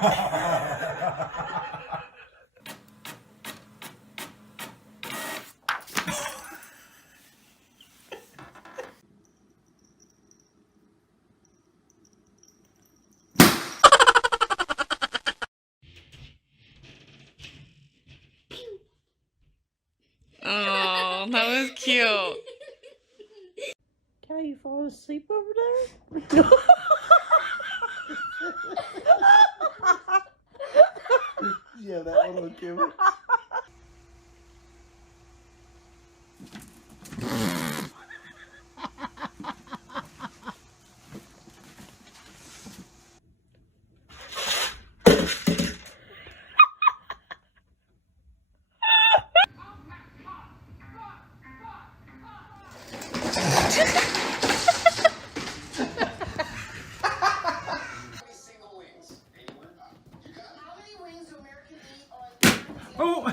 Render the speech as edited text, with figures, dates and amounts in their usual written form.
Oh, that was cute. Kay, you falling asleep over there? Yeah, that one will give it. Oh!